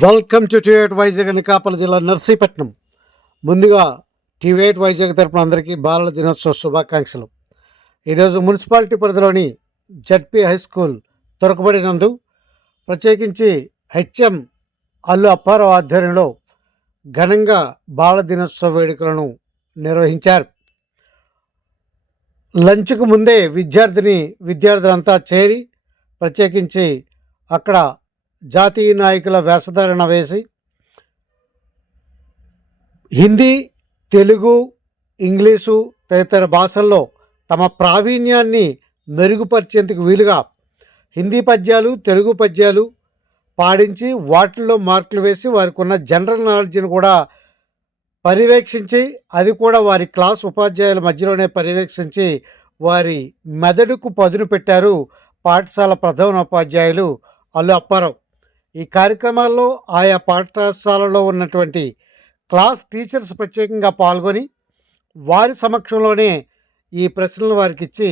Welcome to టీవేట్ వైజాగ్ అనకాపల్లి జిల్లా నర్సీపట్నం. ముందుగా టీవేట్ వైజాగ్ తరపున అందరికీ బాలల దినోత్సవ శుభాకాంక్షలు. ఈరోజు మున్సిపాలిటీ పరిధిలోని జడ్పీ హై స్కూల్ దొరకబడినందు ప్రత్యేకించి హెచ్ఎం అల్లు అప్పారావు ఆధ్వర్యంలో ఘనంగా బాల దినోత్సవ వేడుకలను నిర్వహించారు. లంచ్కు ముందే విద్యార్థిని విద్యార్థులంతా చేరి ప్రత్యేకించి అక్కడ జాతీయ నాయకుల వేషధారణ వేసి హిందీ తెలుగు ఇంగ్లీషు తదితర భాషల్లో తమ ప్రావీణ్యాన్ని మెరుగుపరిచేందుకు వీలుగా హిందీ పద్యాలు తెలుగు పద్యాలు పాడించి వాటిల్లో మార్కులు వేసి వారికి ఉన్న జనరల్ నాలెడ్జ్ని కూడా పర్యవేక్షించి అది కూడా వారి క్లాస్ ఉపాధ్యాయుల మధ్యలోనే పర్యవేక్షించి వారి మెదడుకు పదును పెట్టారు పాఠశాల ప్రధానోపాధ్యాయులు అల్లు అప్పారావు. ఈ కార్యక్రమాల్లో ఆయా పాఠశాలలో ఉన్నటువంటి క్లాస్ టీచర్స్ ప్రత్యేకంగా పాల్గొని వారి సమక్షంలోనే ఈ ప్రశ్నలు వారికి ఇచ్చి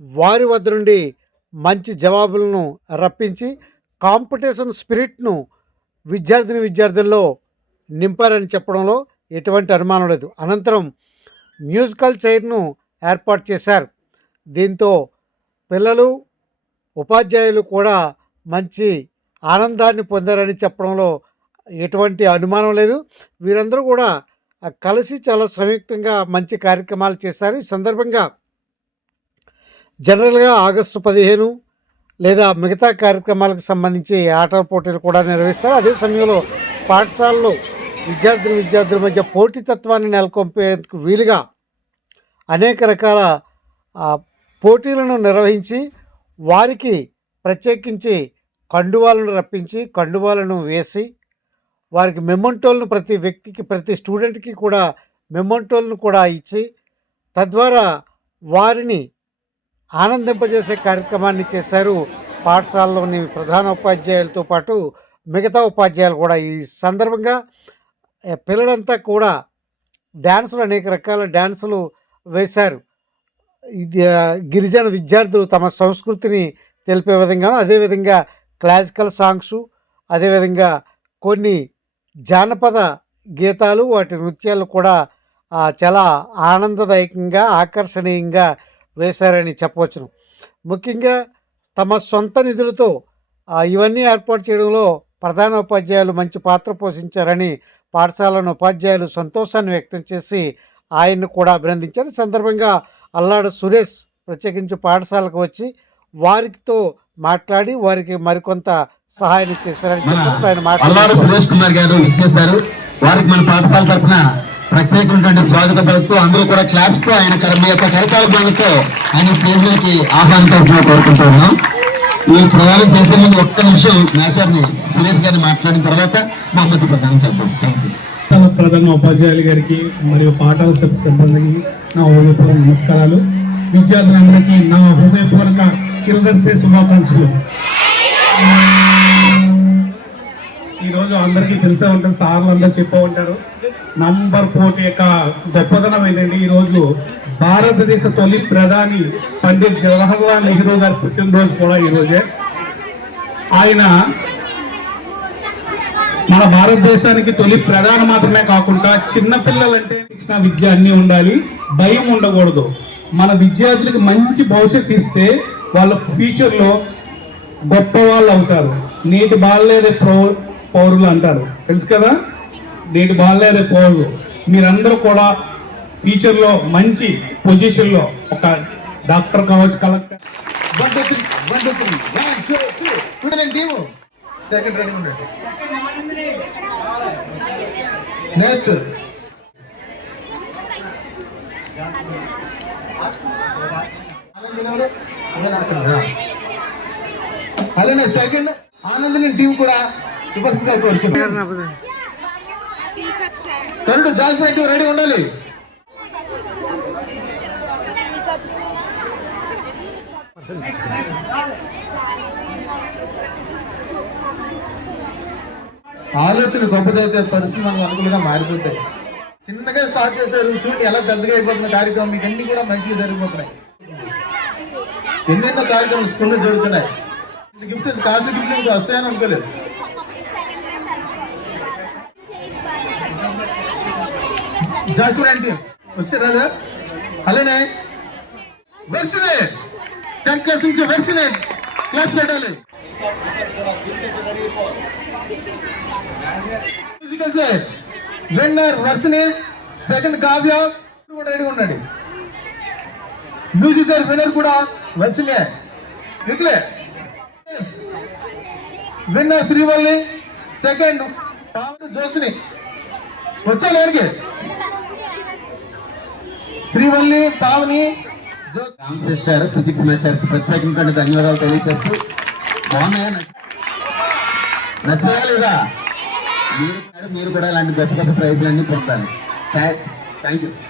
వారి వద్ద నుండి మంచి జవాబులను రప్పించి కాంపిటీషన్ స్పిరిట్ను విద్యార్థిని విద్యార్థుల్లో నింపారని చెప్పడంలో ఎటువంటి అనుమానం లేదు. అనంతరం మ్యూజికల్ చైర్ను ఏర్పాటు చేశారు. దీంతో పిల్లలు ఉపాధ్యాయులు కూడా మంచి ఆనందాన్ని పొందారని చెప్పడంలో ఎటువంటి అనుమానం లేదు. వీరందరూ కూడా కలిసి చాలా సంయుక్తంగా మంచి కార్యక్రమాలు చేశారు. ఈ సందర్భంగా జనరల్గా ఆగస్టు పదిహేను లేదా మిగతా కార్యక్రమాలకు సంబంధించి ఆటల పోటీలు కూడా నిర్వహిస్తారు. అదే సమయంలో పాఠశాలలో విద్యార్థులు విద్యార్థుల మధ్య పోటీతత్వాన్ని నెలకొల్పేందుకు వీలుగా అనేక రకాల పోటీలను నిర్వహించి వారికి ప్రత్యేకించి కండువాలను రప్పించి కండువాలను వేసి వారికి మెమంటోలను ప్రతి వ్యక్తికి ప్రతి స్టూడెంట్కి కూడా మెమంటోలను కూడా ఇచ్చి తద్వారా వారిని ఆనందింపజేసే కార్యక్రమాన్ని చేశారు పాఠశాలలోని ప్రధాన ఉపాధ్యాయులతో పాటు మిగతా ఉపాధ్యాయులు కూడా. ఈ సందర్భంగా పిల్లలంతా కూడా డ్యాన్సులు అనేక రకాల డ్యాన్సులు వేశారు. ఇది గిరిజన విద్యార్థులు తమ సంస్కృతిని తెలిపే విధంగాను అదేవిధంగా క్లాసికల్ సాంగ్స్ అదేవిధంగా కొన్ని జానపద గీతాలు వాటి నృత్యాలు కూడా చాలా ఆనందదాయకంగా ఆకర్షణీయంగా వేశారని చెప్పవచ్చును. ముఖ్యంగా తమ సొంత నిధులతో ఇవన్నీ ఏర్పాటు చేయడంలో ప్రధాన ఉపాధ్యాయులు మంచి పాత్ర పోషించారని పాఠశాలను ఉపాధ్యాయులు సంతోషాన్ని వ్యక్తం చేసి ఆయన్ను కూడా అభినందించారు. సందర్భంగా అల్లాడు సురేష్ ప్రత్యేకించి పాఠశాలకు వచ్చి వారితో మాట్లాడి వారికి మరికొంత సహాయం చేశారని అల్లారు సురేష్ కుమార్ గారు ఇచ్చేశారు. వారికి మన పాఠశాల తరఫున ప్రత్యేకమైనటువంటి స్వాగతం పలుకుతూ అందరూ కూడా క్లాప్స్తో ఆయన మీ యొక్క ధ్వనులతో ఆయన స్టేజ్ మీదకి ఆహ్వానించాల్సిన కోరుకుంటూ ఉన్నాం. ఈ ప్రదానం చేసే ముందు ఒక్క నిమిషం మేషాన్ని సురేష్ గారిని మాట్లాడిన తర్వాత మహమ్మద్ ప్రదానం చేద్దాం. థ్యాంక్ యూ ప్రధాన ఉపాధ్యాయులు గారికి మరియు పాఠాల సిబ్- సిబ్బందికి నా హృదయపూర్వక నమస్కారాలు. విద్యార్థులందరికీ నా హృదయపూర్వక చిల్డ్రన్స్ డే శుభాకాంక్షలు ఈరోజు అందరికీ తెలిసే ఉంటారు సార్లు అందరూ చెప్పే ఉంటారు. నంబర్ ఫోర్టీ యొక్క గొప్పతనం ఏంటంటే ఈరోజు భారతదేశ తొలి ప్రధాని పండిత్ జవహర్లాల్ నెహ్రూ గారి పుట్టినరోజు కూడా ఈరోజే ఆయన మన భారతదేశానికి తొలి ప్రధాన మాత్రమే కాకుండా చిన్నపిల్లలంటే శిక్షణ విద్య అన్నీ ఉండాలి భయం ఉండకూడదు. మన విద్యార్థులకి మంచి భవిష్యత్తు ఇస్తే వాళ్ళ ఫ్యూచర్లో గొప్ప వాళ్ళు అవుతారు. నేటి బాలలేదే ప్రౌ పౌరులు అంటారు. తెలుసు కదా? నేటి బాలలేదే పౌరులు. మీరందరూ కూడా ఫ్యూచర్లో మంచి పొజిషన్లో ఒక డాక్టర్ కావచ్చు కలెక్టర్. వన్ సెకండ్ రెడీ ఉండండి నెక్స్ట్ అలానే సెకండ్ ఆనందని టీం కూడా ఉపస్థితి కోరుచున్నాను థర్డ్ జాస్మిన్ టీం రెడీ ఉండాలి. ఆలోచన గొప్పదైతే పరిస్థితి మనకు అనుకూలంగా మారిపోతాయి. చిన్నగా స్టార్ట్ చేశారు చూడండి ఎలా పెద్దగా అయిపోతున్న కార్యక్రమం మీకు అన్ని కూడా మంచిగా జరిగిపోతున్నాయి. ఎన్నెన్నో కార్యక్రమాలు స్కూల్లో జరుగుతున్నాయి. గిఫ్ట్ ఇది కాస్ట్లీ గిఫ్ట్ వస్తాయని అనుకోలేదు. జాస్మిన్ అంటే వస్తారా అలానే వెర్సినే. టెన్త్ క్లాస్ నుంచి వెర్సినే. క్లాస్ పెట్టాలి. విన్నర్ వర్సిని సెకండ్ కావ్య. కూడా రెడీగా ఉన్నాడు మ్యూజిక్ విన్నర్ కూడా వర్షనే ఇట్లే విన్నర్ శ్రీవల్లి సెకండ్ పావని జోషిని. వచ్చా లేనికి శ్రీవల్లి పావని రామశేష్ గారు ఫిజిక్స్ మేస్టర్ ప్రత్యేకంగా ధన్యవాదాలు తెలియజేస్తూ బాగున్నాయా? నచ్చ- నచ్చాయా లేదా? మీరు కూడా- మీరు కూడా ఇలాంటి గొప్ప గొప్ప ప్రైజ్లన్నీ పొందాలి. Thank you sir.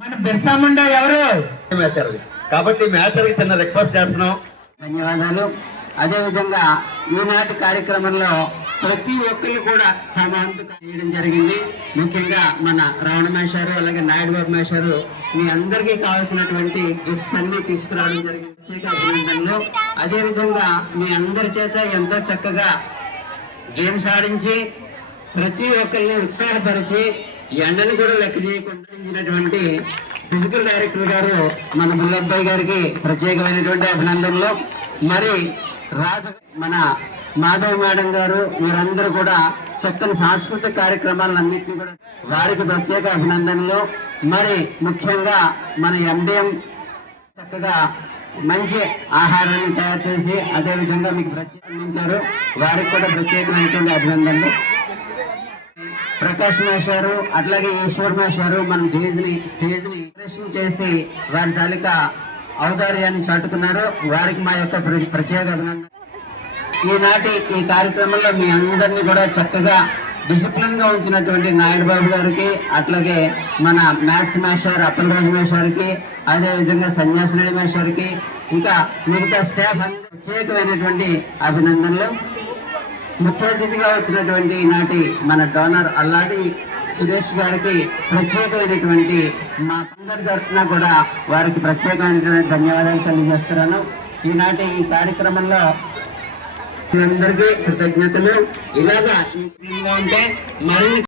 మన బిర్సా ముండా ఎవరు? మేస్టర్ కాబట్టి మేస్టర్కి చిన్న రిక్వెస్ట్ చేస్తున్నాం. ధన్యవాదాలు. అదేవిధంగా ఈనాటి కార్యక్రమంలో ప్రతి ఒక్కరు కూడా తమ వంతు చేయడం జరిగింది. ముఖ్యంగా మన రావణ మేషారు అలాగే నాయుడు బాబు మేషారు మీ అందరికీ కావాల్సినటువంటి గిఫ్ట్స్ అన్ని తీసుకురావడం జరిగింది. ప్రత్యేక అభినందనలు. అదేవిధంగా మీ అందరి చేత ఎంతో చక్కగా గేమ్స్ ఆడించి ప్రతి ఒక్కరిని ఉత్సాహపరిచి ఎండను కూడా లెక్క చేయకుండా ఫిజికల్ డైరెక్టర్ గారు మన ముల్లబ్బాయి గారికి ప్రత్యేకమైనటువంటి అభినందనలు. మరి రాజ మన మాధవ్ మేడం గారు వీరందరూ కూడా చక్కని సాంస్కృతిక కార్యక్రమాలన్నింటినీ కూడా వారికి ప్రత్యేక అభినందనలు. మరి ముఖ్యంగా మన ఎండిఎం చక్కగా మంచి ఆహారాన్ని తయారు చేసి అదేవిధంగా మీకు ప్రత్యేక అందించారు. వారికి కూడా ప్రత్యేకమైనటువంటి అభినందనలు. ప్రకాష్ మేషారు అట్లాగే ఈశ్వర్ మేషారు మన స్టేజ్ని స్టేజ్ని చేసి వారి తాలూకా ఔదార్యాన్ని చాటుకున్నారు. వారికి మా యొక్క ప్రత్యేక అభినందన ఈనాటి ఈ కార్యక్రమంలో మీ అందరినీ కూడా చక్కగా డిసిప్లిన్గా ఉంచినటువంటి నాయుడు బాబు గారికి అట్లాగే మన మ్యాథ్స్ మేషార్ అప్పలరాజు మేషార్కి అదే విధంగా సన్యాసిని మేషార్కి ఇంకా మిగతా స్టాఫ్ అందరూ ప్రత్యేకమైనటువంటి అభినందనలు. ముఖ్య అతిథిగా వచ్చినటువంటి ఈనాటి మన డోనర్ అల్లాడి సురేష్ గారికి ప్రత్యేకమైనటువంటి మా అందరి తరఫున కూడా వారికి ప్రత్యేకమైనటువంటి ధన్యవాదాలు తెలియజేస్తున్నాను. ఈనాటి ఈ కార్యక్రమంలో మీ అందరికీ కృతజ్ఞతలు. ఇలాగా ఉంటే మరిన్ని